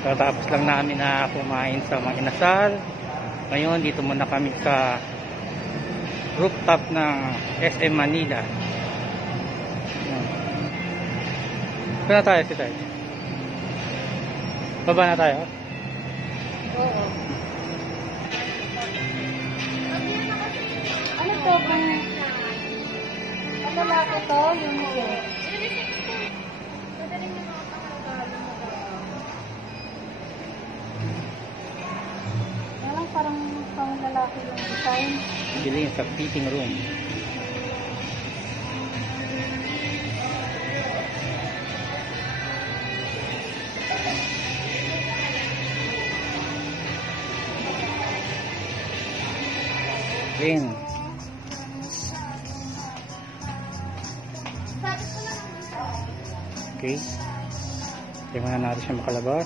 Tatapos lang namin na kumain sa mga inasal. Ngayon dito muna kami sa rooftop ng SM Manila. Saan na tayo, Titay? Baba na tayo? Oo. Ano to kung lalaki to? Yung walang parang pang lalaki yung design. Bili sa fitting room. Ayan. Okay. Tingnan natin siya makalabas.